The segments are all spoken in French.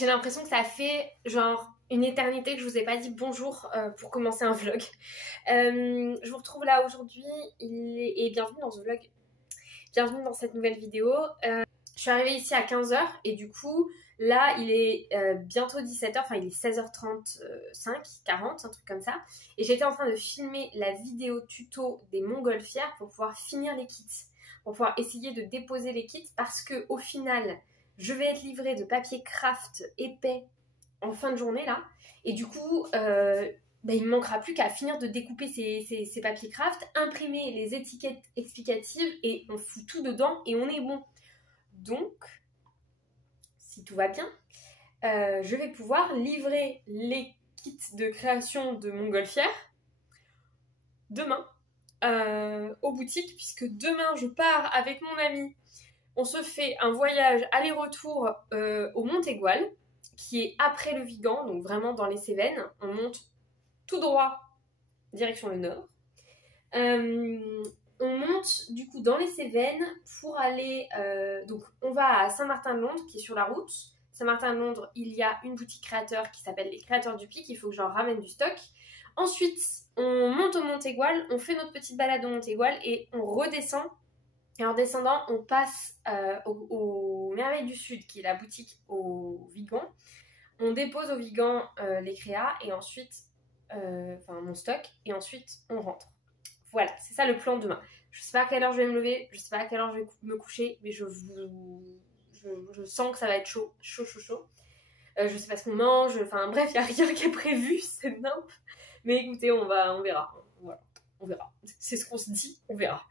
j'ai l'impression que ça fait genre une éternité que je vous ai pas dit bonjour pour commencer un vlog. Je vous retrouve là aujourd'hui et bienvenue dans ce vlog. Bienvenue dans cette nouvelle vidéo. Je suis arrivée ici à 15h et du coup là il est bientôt 17h, enfin il est 16h35, 40, un truc comme ça. Et j'étais en train de filmer la vidéo tuto des montgolfières pour pouvoir finir les kits. Pour pouvoir essayer de déposer les kits parce que au final je vais être livrée de papier craft épais en fin de journée là. Et du coup il me manquera plus qu'à finir de découper ces papiers craft, imprimer les étiquettes explicatives et on fout tout dedans et on est bon. Donc, si tout va bien, je vais pouvoir livrer les kits de création de montgolfières demain aux boutiques, puisque demain je pars avec mon ami. On se fait un voyage aller-retour au Mont Aigoual, qui est après le Vigan, donc vraiment dans les Cévennes. On monte tout droit, direction le nord. On monte du coup dans les Cévennes pour aller... donc on va à Saint-Martin-de-Londres qui est sur la route. Saint-Martin-de-Londres, il y a une boutique créateur qui s'appelle les Créateurs du Pic. Il faut que j'en ramène du stock. Ensuite, on monte au Mont Aigoual, on fait notre petite balade au Mont Aigoual et on redescend. Et en descendant, on passe au Merveille du Sud qui est la boutique au Vigan. On dépose au Vigan les créas et ensuite... mon stock et ensuite on rentre. Voilà, c'est ça le plan de demain. Je sais pas à quelle heure je vais me lever, je sais pas à quelle heure je vais me coucher, mais je sens que ça va être chaud. Je sais pas ce qu'on mange, enfin bref, il n'y a rien qui est prévu, c'est nimp. Mais écoutez, on verra. Voilà, on verra. C'est ce qu'on se dit, on verra.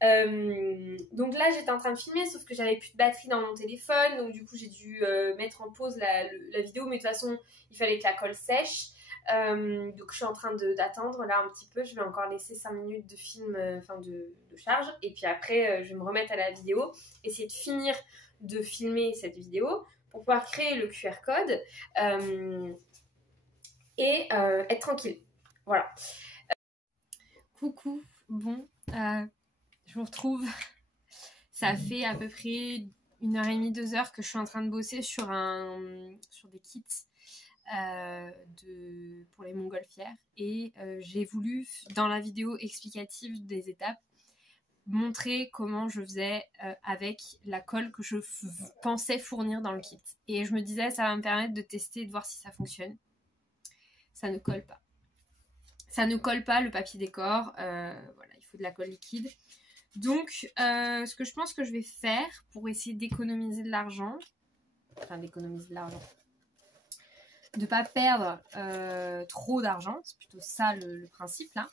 Donc là j'étais en train de filmer, sauf que j'avais plus de batterie dans mon téléphone, donc du coup j'ai dû mettre en pause la vidéo, mais de toute façon il fallait que la colle sèche. Donc je suis en train d'attendre là un petit peu, je vais encore laisser 5 minutes de film, de charge, et puis après je vais me remettre à la vidéo, essayer de finir de filmer cette vidéo pour pouvoir créer le QR code et être tranquille. Voilà. Coucou, bon, je vous retrouve. Ça fait à peu près 1h30, 2h que je suis en train de bosser sur des kits pour les montgolfières et j'ai voulu dans la vidéo explicative des étapes montrer comment je faisais avec la colle que je pensais fournir dans le kit, et je me disais ça va me permettre de tester et de voir si ça fonctionne. Ça ne colle pas, le papier décor, voilà, il faut de la colle liquide. Donc ce que je pense que je vais faire pour essayer d'économiser de l'argent, de pas perdre trop d'argent, c'est plutôt ça le principe là,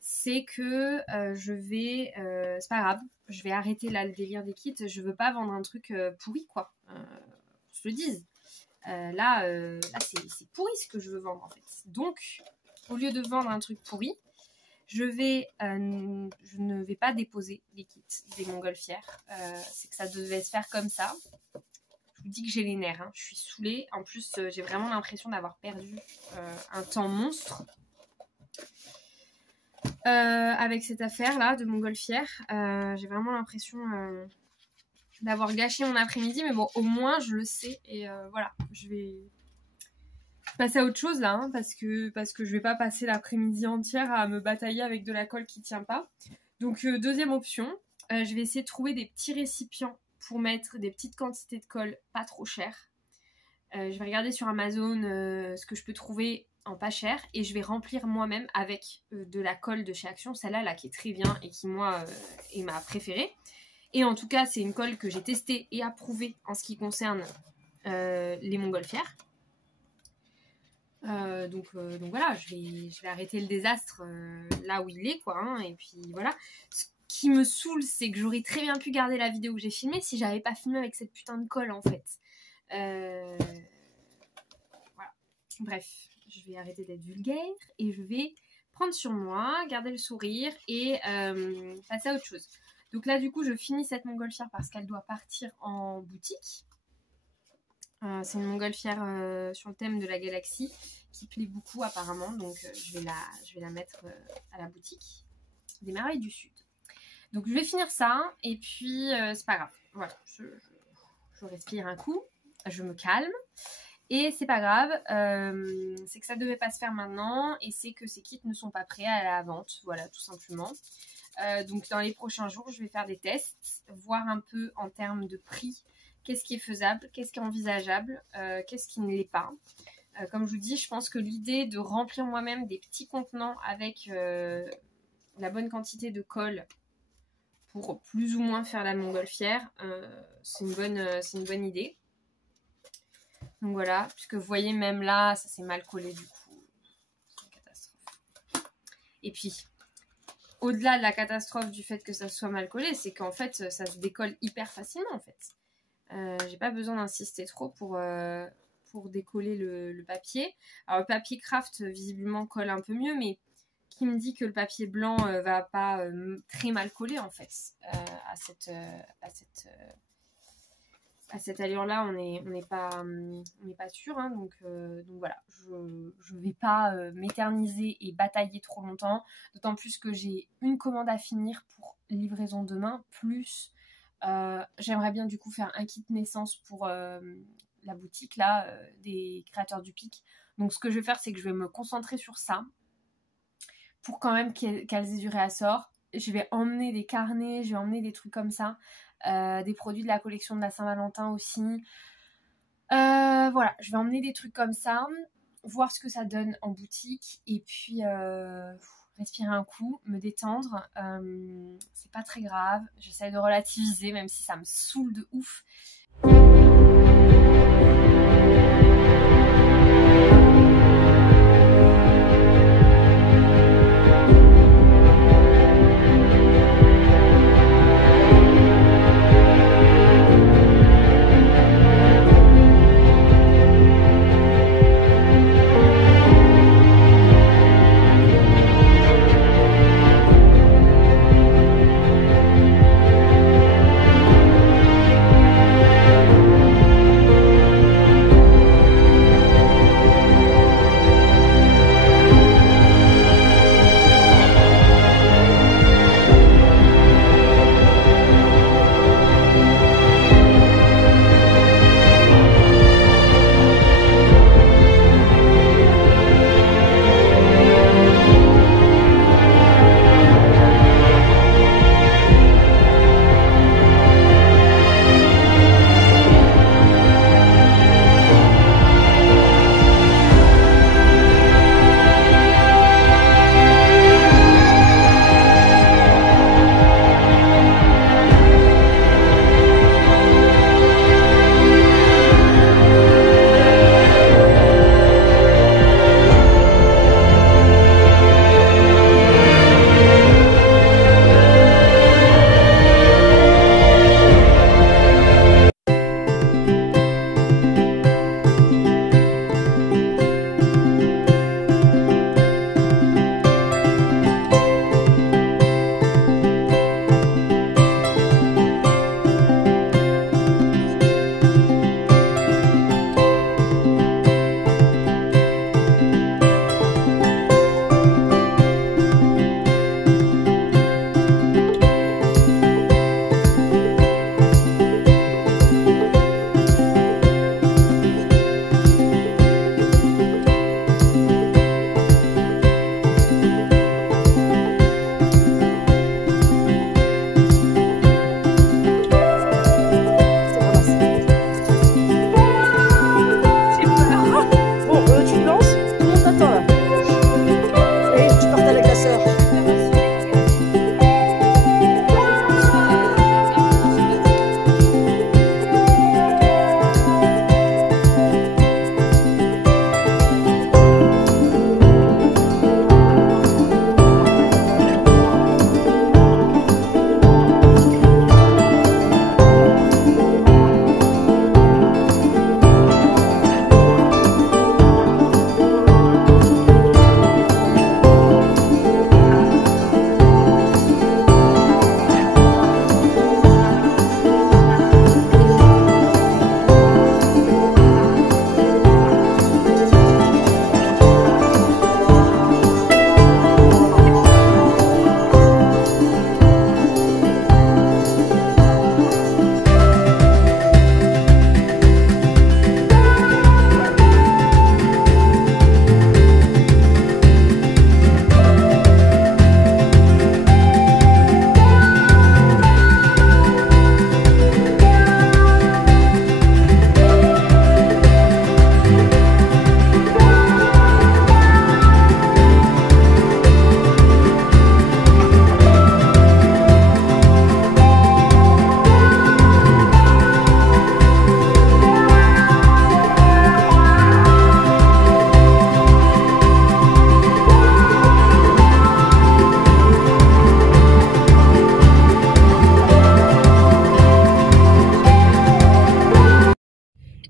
c'est que je vais, c'est pas grave, je vais arrêter là le délire des kits, je veux pas vendre un truc pourri quoi, on se le dise, là c'est pourri ce que je veux vendre en fait. Donc au lieu de vendre un truc pourri, je ne vais pas déposer les kits des montgolfières, c'est que ça devait se faire comme ça. Je vous dis que j'ai les nerfs, hein. Je suis saoulée. En plus, j'ai vraiment l'impression d'avoir perdu un temps monstre avec cette affaire-là de montgolfière. J'ai vraiment l'impression d'avoir gâché mon après-midi, mais bon, au moins, je le sais. Et voilà, je vais passer à autre chose là, hein, parce que je vais pas passer l'après-midi entière à me batailler avec de la colle qui tient pas. Donc, deuxième option, je vais essayer de trouver des petits récipients pour mettre des petites quantités de colle pas trop chères. Je vais regarder sur Amazon ce que je peux trouver en pas cher et je vais remplir moi-même avec de la colle de chez Action, celle-là là, qui est très bien et qui moi est ma préférée. Et en tout cas c'est une colle que j'ai testée et approuvée en ce qui concerne les montgolfières. Donc voilà, je vais arrêter le désastre là où il est quoi, hein, et puis voilà. Ce qui me saoule, c'est que j'aurais très bien pu garder la vidéo que j'ai filmée si j'avais pas filmé avec cette putain de colle en fait. Voilà. Bref, je vais arrêter d'être vulgaire et je vais prendre sur moi, garder le sourire et passer à autre chose. Donc là du coup je finis cette montgolfière parce qu'elle doit partir en boutique. C'est une montgolfière sur le thème de la galaxie qui plaît beaucoup apparemment, donc je vais la mettre à la boutique des Merveilles du Sud. Donc je vais finir ça et puis c'est pas grave, voilà, je respire un coup je me calme. Et c'est pas grave, c'est que ça devait pas se faire maintenant et c'est que ces kits ne sont pas prêts à la vente, voilà, tout simplement. Donc dans les prochains jours, je vais faire des tests, voir un peu en termes de prix, qu'est-ce qui est faisable, qu'est-ce qui est envisageable, qu'est-ce qui ne l'est pas. Comme je vous dis, je pense que l'idée de remplir moi-même des petits contenants avec la bonne quantité de colle pour plus ou moins faire la montgolfière, c'est une bonne idée. Donc voilà, puisque vous voyez même là, ça s'est mal collé du coup. C'est une catastrophe. Et puis, au-delà de la catastrophe du fait que ça soit mal collé, c'est qu'en fait, ça se décolle hyper facilement en fait. J'ai pas besoin d'insister trop pour décoller le papier. Alors le papier craft visiblement colle un peu mieux, mais qui me dit que le papier blanc va pas très mal coller en fait à cette allure-là, on n'est pas sûr, hein, donc voilà, je vais pas m'éterniser et batailler trop longtemps, d'autant plus que j'ai une commande à finir pour livraison demain, plus j'aimerais bien du coup faire un kit naissance pour la boutique là, des créateurs du pic. Donc ce que je vais faire, c'est que je vais me concentrer sur ça, pour quand même qu'elles aient du réassort. Je vais emmener des carnets, je vais emmener des trucs comme ça. Des produits de la collection de la Saint-Valentin aussi. Voilà, je vais emmener des trucs comme ça, voir ce que ça donne en boutique et puis respirer un coup, me détendre. C'est pas très grave, j'essaie de relativiser même si ça me saoule de ouf.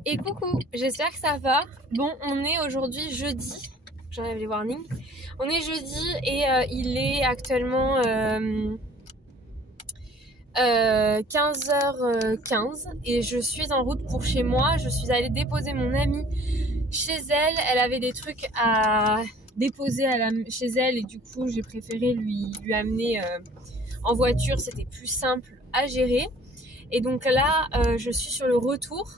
Et coucou, j'espère que ça va. Bon, on est aujourd'hui jeudi, j'enlève les warnings. On est jeudi et il est actuellement 15h15 et je suis en route pour chez moi. Je suis allée déposer mon amie chez elle. Elle avait des trucs à déposer chez elle et du coup j'ai préféré lui amener en voiture. C'était plus simple à gérer. Et donc là, je suis sur le retour.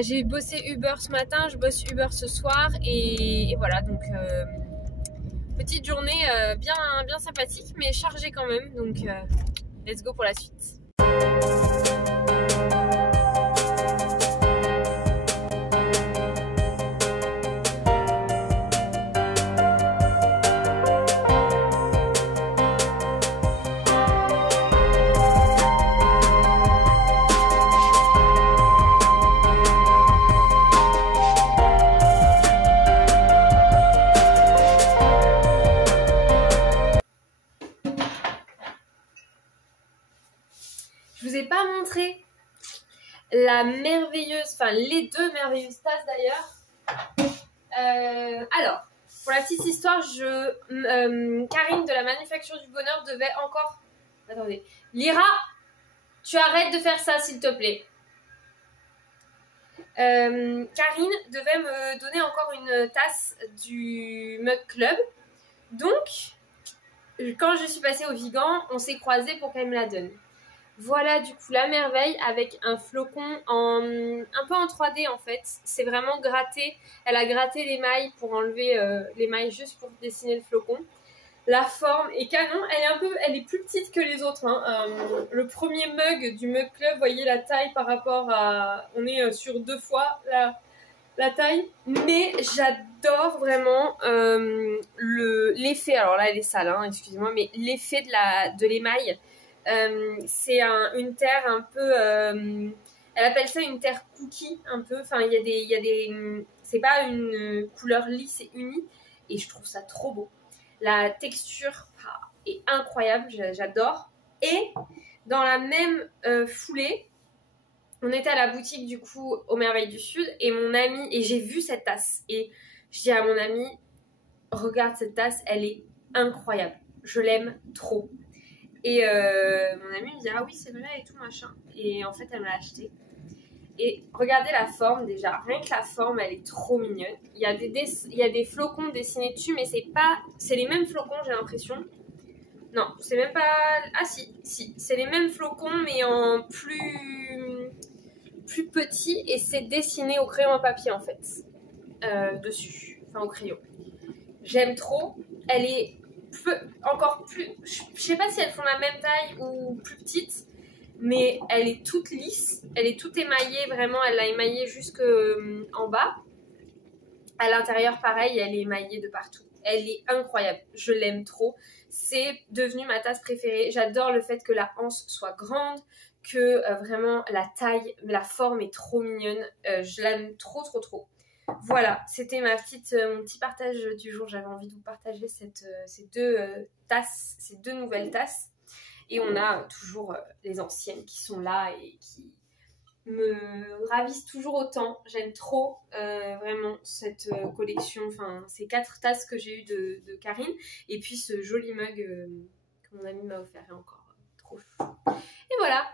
J'ai bossé Uber ce matin, je bosse Uber ce soir et voilà, donc petite journée bien sympathique mais chargée quand même, donc let's go pour la suite. Je vous ai pas montré la merveilleuse, enfin les deux merveilleuses tasses d'ailleurs. Alors, pour la petite histoire, Karine de la Manufacture du Bonheur devait encore... Attendez. Lyra, tu arrêtes de faire ça s'il te plaît. Karine devait me donner encore une tasse du Mug Club. Donc, quand je suis passée au Vigan, on s'est croisés pour qu'elle me la donne. Voilà du coup la merveille avec un flocon un peu en 3D en fait. C'est vraiment gratté. Elle a gratté l'émail pour enlever l'émail juste pour dessiner le flocon. La forme est canon. Elle est plus petite que les autres. Hein. Le premier mug du Mug Club, vous voyez la taille par rapport à... On est sur 2 fois la taille. Mais j'adore vraiment l'effet. Alors là elle est sale, hein, excusez-moi. Mais l'effet de l'émail. C'est une terre un peu elle appelle ça une terre cookie un peu, enfin il y a des c'est pas une couleur lisse et unie et je trouve ça trop beau. La texture est incroyable, j'adore. Et dans la même foulée on était à la boutique du coup aux Merveilles du Sud et mon ami, et j'ai vu cette tasse et je dis à mon ami regarde cette tasse, elle est incroyable, je l'aime trop. Et mon amie me dit ah oui c'est vrai et tout machin. Et en fait elle me l'a acheté. Et regardez la forme déjà. Rien que la forme elle est trop mignonne. Il y a des flocons dessinés dessus mais c'est les mêmes flocons j'ai l'impression. Non c'est même pas... Ah si c'est les mêmes flocons mais en plus petit et c'est dessiné au crayon à papier en fait. Dessus. Enfin au crayon. J'aime trop. Elle est... encore plus, je sais pas si elles font la même taille ou plus petite, mais elle est toute lisse, elle est toute émaillée, vraiment elle l'a émaillée jusque en bas. À l'intérieur pareil, elle est émaillée de partout, elle est incroyable, je l'aime trop, c'est devenu ma tasse préférée. J'adore le fait que la anse soit grande, que vraiment la taille, la forme est trop mignonne, je l'aime trop. Voilà, c'était mon petit partage du jour. J'avais envie de vous partager ces deux nouvelles tasses. Et on a toujours les anciennes qui sont là et qui me ravissent toujours autant. J'aime trop vraiment cette collection. Enfin, ces 4 tasses que j'ai eues de Karine. Et puis ce joli mug que mon ami m'a offert et encore trop chou. Et voilà.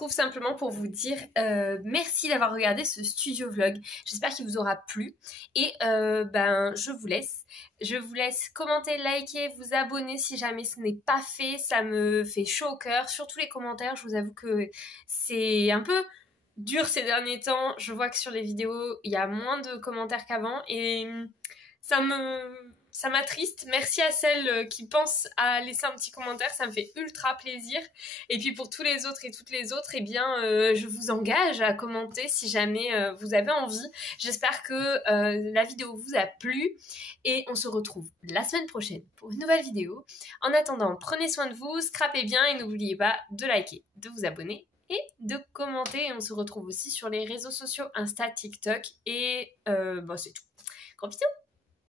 retrouve simplement pour vous dire merci d'avoir regardé ce studio vlog. J'espère qu'il vous aura plu. Et je vous laisse. Je vous laisse commenter, liker, vous abonner si jamais ce n'est pas fait. Ça me fait chaud au cœur. Surtout les commentaires, je vous avoue que c'est un peu dur ces derniers temps. Je vois que sur les vidéos, il y a moins de commentaires qu'avant. Et ça m'attriste. Merci à celles qui pensent à laisser un petit commentaire, ça me fait ultra plaisir. Et puis pour tous les autres et toutes les autres, eh bien, je vous engage à commenter si jamais vous avez envie. J'espère que la vidéo vous a plu et on se retrouve la semaine prochaine pour une nouvelle vidéo. En attendant, prenez soin de vous, scrapez bien et n'oubliez pas de liker, de vous abonner et de commenter. Et on se retrouve aussi sur les réseaux sociaux Insta, TikTok et c'est tout. Gros bisous!